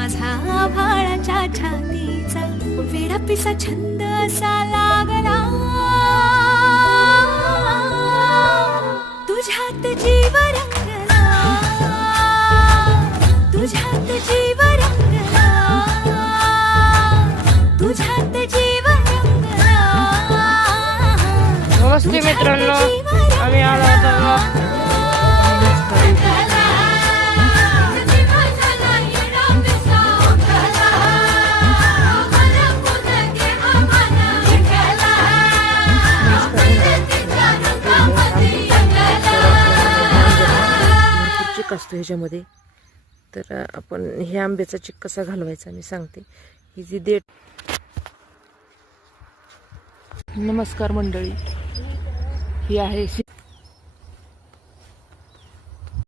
माझा आभाळाच्या छातीचा वेडा पिसा छंद असा लागला तुझ्यात जीव रंगला तुझ्यात जीव रंगला तुझ्यात जीव रंगला। नमस्ते मित्रांनो, आम्ही आलो होतो चिक असतो ह्याच्यामध्ये, तर आपण हे आंब्याचा चिक कसा घालवायचा मी सांगते। ही जी देठ। नमस्कार मंडळी, ही आहे